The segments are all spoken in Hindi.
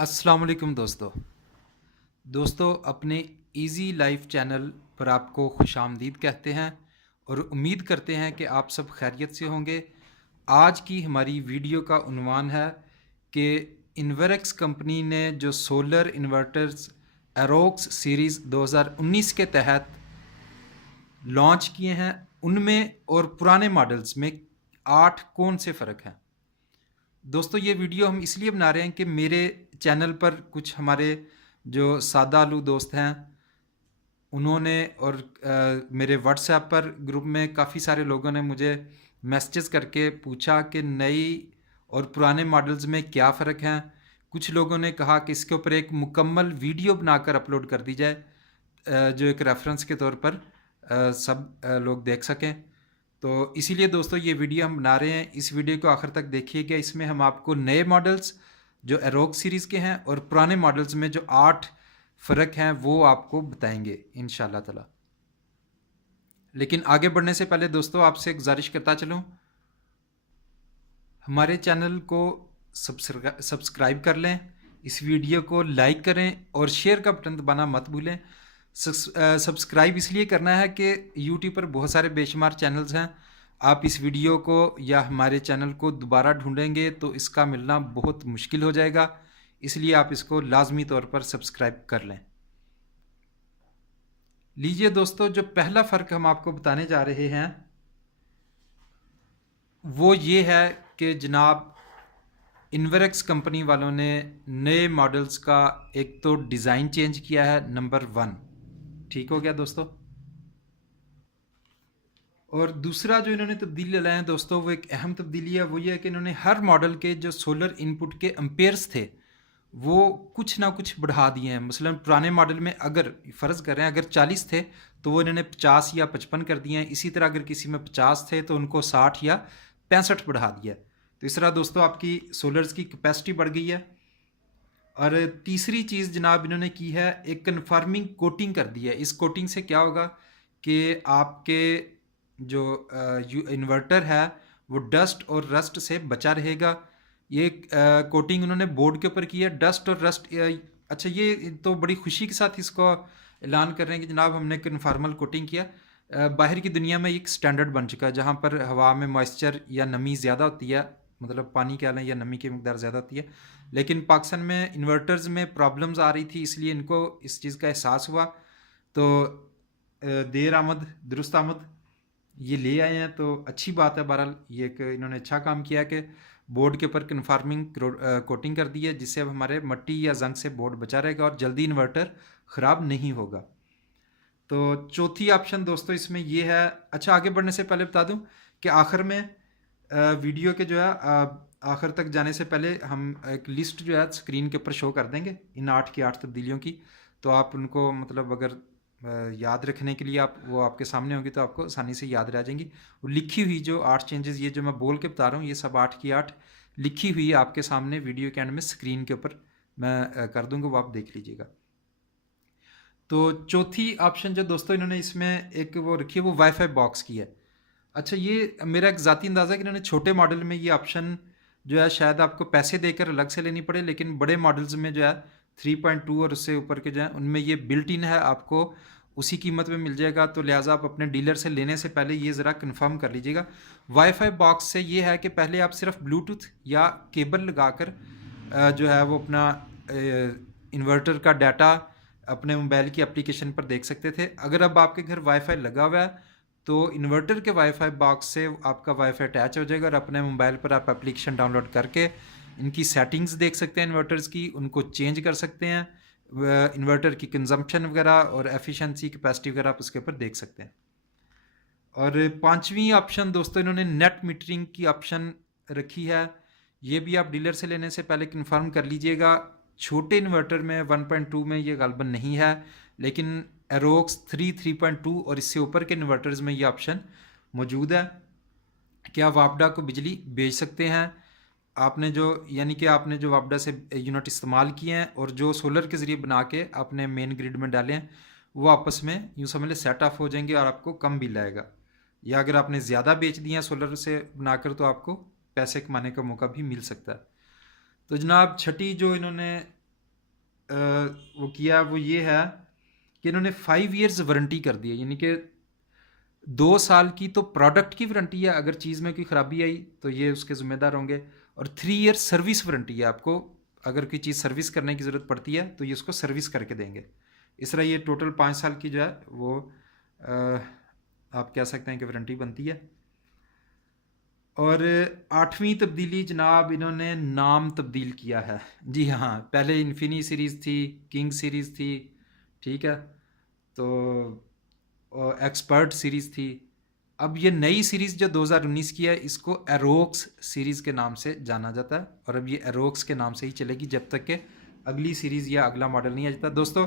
अस्सलाम वालेकुम दोस्तों अपने इजी लाइफ चैनल पर आपको खुशामदीद कहते हैं और उम्मीद करते हैं कि आप सब खैरियत से होंगे। आज की हमारी वीडियो का उन्वान है कि इन्वेरेक्स कंपनी ने जो सोलर इन्वर्टर्स एरोक्स सीरीज़ 2019 के तहत लॉन्च किए हैं उनमें और पुराने मॉडल्स में 8 कौन से फ़र्क हैं। दोस्तों ये वीडियो हम इसलिए बना रहे हैं कि मेरे चैनल पर कुछ हमारे जो सादा आलू दोस्त हैं उन्होंने और मेरे व्हाट्सएप पर ग्रुप में काफ़ी सारे लोगों ने मुझे मैसेजेस करके पूछा कि नई और पुराने मॉडल्स में क्या फ़र्क हैं। कुछ लोगों ने कहा कि इसके ऊपर एक मुकम्मल वीडियो बनाकर अपलोड कर दी जाए जो एक रेफरेंस के तौर पर सब लोग देख सकें। तो इसीलिए दोस्तों ये वीडियो हम बना रहे हैं। इस वीडियो को आखिर तक देखिएगा। इसमें हम आपको नए मॉडल्स जो एरोक सीरीज़ के हैं और पुराने मॉडल्स में जो 8 फ़र्क हैं वो आपको बताएंगे इंशाल्लाह ताला। लेकिन आगे बढ़ने से पहले दोस्तों आपसे गुजारिश करता चलूँ, हमारे चैनल को सब्सक्राइब कर लें, इस वीडियो को लाइक करें और शेयर का बटन दबाना मत भूलें। सब्सक्राइब इसलिए करना है कि यूट्यूब पर बहुत सारे बेशुमार चैनल्स हैं। आप इस वीडियो को या हमारे चैनल को दोबारा ढूंढेंगे तो इसका मिलना बहुत मुश्किल हो जाएगा, इसलिए आप इसको लाजमी तौर पर सब्सक्राइब कर लें। लीजिए दोस्तों, जो पहला फ़र्क हम आपको बताने जा रहे हैं वो ये है कि जनाब इन्वेरेक्स कंपनी वालों ने नए मॉडल्स का एक तो डिज़ाइन चेंज किया है, नंबर 1। ठीक हो गया दोस्तों। और दूसरा जो इन्होंने तब्दीली लाए हैं दोस्तों, वो एक अहम तब्दीली है। वो ये है कि इन्होंने हर मॉडल के जो सोलर इनपुट के एम्पेयर्स थे वो कुछ ना कुछ बढ़ा दिए हैं। मसलन पुराने मॉडल में अगर फ़र्ज़ कर रहे हैं अगर 40 थे तो वो इन्होंने 50 या 55 कर दिए हैं। इसी तरह अगर किसी में 50 थे तो उनको 60 या 65 बढ़ा दिया। तो इस तरह दोस्तों आपकी सोलर्स की कैपेसिटी बढ़ गई है। और तीसरी चीज़ जनाब इन्होंने की है, एक कन्फर्मिंग कोटिंग कर दी है। इस कोटिंग से क्या होगा कि आपके जो इन्वर्टर है वो डस्ट और रस्ट से बचा रहेगा। ये कोटिंग उन्होंने बोर्ड के ऊपर की है, डस्ट और रस्ट। अच्छा, ये तो बड़ी खुशी के साथ इसको ऐलान कर रहे हैं कि जनाब हमने कन्फर्मल कोटिंग किया। बाहर की दुनिया में एक स्टैंडर्ड बन चुका है जहाँ पर हवा में मॉइस्चर या नमी ज़्यादा होती है, मतलब पानी कह लें या नमी की मकदार ज़्यादा होती है। लेकिन पाकिस्तान में इन्वर्टर्स में प्रॉब्लम्स आ रही थी, इसलिए इनको इस चीज़ का एहसास हुआ। तो देर आमद दुरुस्त आमद ये ले आए हैं, तो अच्छी बात है। बहरहाल ये एक इन्होंने अच्छा काम किया कि बोर्ड के ऊपर कन्फर्मिंग कोटिंग कर दी है, जिससे अब हमारे मट्टी या जंग से बोर्ड बचा रहेगा और जल्दी इन्वर्टर ख़राब नहीं होगा। तो चौथी ऑप्शन दोस्तों इसमें ये है। अच्छा, आगे बढ़ने से पहले बता दूं कि आखिर में वीडियो के जो है आखिर तक जाने से पहले हम एक लिस्ट जो है स्क्रीन के ऊपर शो कर देंगे इन 8 की 8 तब्दीलियों की। तो आप उनको मतलब अगर याद रखने के लिए आप वो आपके सामने होंगी तो आपको आसानी से याद रह जाएंगी। और लिखी हुई जो 8 चेंजेस, ये जो मैं बोल के बता रहा हूँ, ये सब 8 की 8 लिखी हुई है आपके सामने वीडियो के एंड में स्क्रीन के ऊपर मैं कर दूँगा, वो आप देख लीजिएगा। तो चौथी ऑप्शन जो दोस्तों इन्होंने इसमें एक वो रखी है वो वाईफाई बॉक्स की है। अच्छा, ये मेरा एक ज़ाती अंदाज़ा है कि इन्होंने छोटे मॉडल में ये ऑप्शन जो है शायद आपको पैसे देकर अलग से लेनी पड़े, लेकिन बड़े मॉडल्स में जो है 3.2 और उससे ऊपर के जो है उनमें ये बिल्ट इन है, आपको उसी कीमत में मिल जाएगा। तो लिहाजा आप अपने डीलर से लेने से पहले ये ज़रा कंफर्म कर लीजिएगा। वाईफाई बॉक्स से ये है कि पहले आप सिर्फ ब्लूटूथ या केबल लगाकर जो है वो अपना इन्वर्टर का डाटा अपने मोबाइल की एप्लीकेशन पर देख सकते थे। अगर अब आपके घर वाईफाई लगा हुआ है तो इन्वर्टर के वाईफाई बॉक्स से आपका वाईफाई अटैच हो जाएगा और अपने मोबाइल पर आप एप्लीकेशन डाउनलोड करके इनकी सेटिंग्स देख सकते हैं इन्वर्टर्स की, उनको चेंज कर सकते हैं। इन्वर्टर की कंजम्पशन वगैरह और एफिशिएंसी कैपेसिटी वगैरह आप उसके ऊपर देख सकते हैं। और पांचवी ऑप्शन दोस्तों इन्होंने नेट मीटरिंग की ऑप्शन रखी है। ये भी आप डीलर से लेने से पहले कंफर्म कर लीजिएगा। छोटे इन्वर्टर में 1.2 में ये गालबन नहीं है, लेकिन एरोक्स 3.2 और इससे ऊपर के इन्वर्टर्स में ये ऑप्शन मौजूद है कि आप वापडा को बिजली बेच सकते हैं। आपने जो यानी कि आपने जो वापडा से यूनिट इस्तेमाल किए हैं और जो सोलर के ज़रिए बना के अपने मेन ग्रिड में डालें हैं, वो आपस में यूँ समझ लें सेट ऑफ हो जाएंगे और आपको कम बिल आएगा। या अगर आपने ज़्यादा बेच दिए हैं सोलर से बनाकर तो आपको पैसे कमाने का मौका भी मिल सकता है। तो जनाब छठी जो इन्होंने वो किया वो ये है कि इन्होंने 5 ईयर्स वारंटी कर दी है, यानी कि 2 साल की तो प्रोडक्ट की वारंटी है, अगर चीज़ में कोई ख़राबी आई तो ये उसके ज़िम्मेदार होंगे, और 3 ईयर्स सर्विस वारंटी है, आपको अगर कोई चीज़ सर्विस करने की ज़रूरत पड़ती है तो ये उसको सर्विस करके देंगे। इस तरह ये टोटल 5 साल की जो है वो आप कह सकते हैं कि वारंटी बनती है। और 8वीं तब्दीली जनाब, इन्होंने नाम तब्दील किया है। जी हाँ, पहले इन्फिनी सीरीज़ थी, किंग सीरीज़ थी, ठीक है, तो एक्सपर्ट सीरीज़ थी। अब ये नई सीरीज़ जो 2019 की है, इसको एरोक्स सीरीज़ के नाम से जाना जाता है, और अब ये एरोक्स के नाम से ही चलेगी जब तक कि अगली सीरीज़ या अगला मॉडल नहीं आ जाता। दोस्तों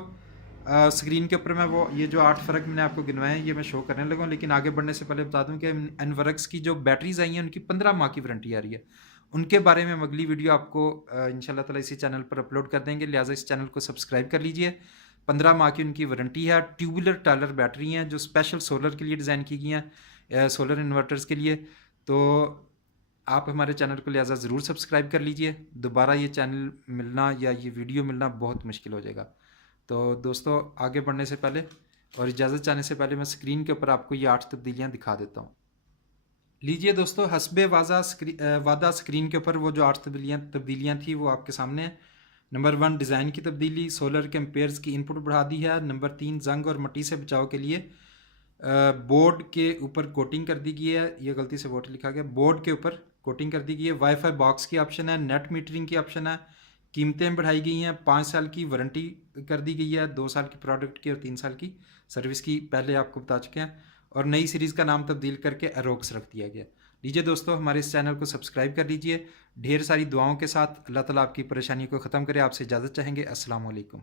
स्क्रीन के ऊपर मैं वो ये जो 8 फ़र्क मैंने आपको गिनवाए हैं ये मैं शो करने लगा हूँ, लेकिन आगे बढ़ने से पहले बता दूं कि एनवर्क्स की जो बैटरीज आई हैं उनकी 15 माह की वारंटी आ रही है। उनके बारे में हम अगली वीडियो आपको इंशाल्लाह ताला इसी चैनल पर अपलोड कर देंगे, लिहाजा इस चैनल को सब्सक्राइब कर लीजिए। 15 माह की उनकी वारंटी है। ट्यूबुलर टालर बैटरी हैं जो स्पेशल सोलर के लिए डिज़ाइन की गई हैं, सोलर इन्वर्टर्स के लिए। तो आप हमारे चैनल को लिहाजा ज़रूर सब्सक्राइब कर लीजिए, दोबारा ये चैनल मिलना या ये वीडियो मिलना बहुत मुश्किल हो जाएगा। तो दोस्तों आगे बढ़ने से पहले और इजाज़त चाहने से पहले मैं स्क्रीन के ऊपर आपको ये 8 तब्दीलियाँ दिखा देता हूँ। लीजिए दोस्तों, हस्बे वादा स्क्रीन के ऊपर वो जो 8 तब्दीलियाँ थी वो आपके सामने है। नंबर 1 डिज़ाइन की तब्दीली, सोलर के एम्पेयर्स की इनपुट बढ़ा दी है। नंबर 3 जंग और मिट्टी से बचाव के लिए बोर्ड के ऊपर कोटिंग कर दी गई है, ये गलती से बोर्ड लिखा गया, बोर्ड के ऊपर कोटिंग कर दी गई है। वाईफाई बॉक्स की ऑप्शन है, नेट मीटरिंग की ऑप्शन है। कीमतें बढ़ाई गई हैं, 5 साल की वारंटी कर दी गई है, 2 साल की प्रोडक्ट की और 3 साल की सर्विस की, पहले आपको बता चुके हैं। और नई सीरीज़ का नाम तब्दील करके एरोक्स रख दिया गया। लीजिए दोस्तों, हमारे इस चैनल को सब्सक्राइब कर लीजिए। ढेर सारी दुआओं के साथ अल्लाह ताला आपकी परेशानी को ख़त्म करे। आपसे इजाज़त चाहेंगे। अस्सलाम वालेकुम।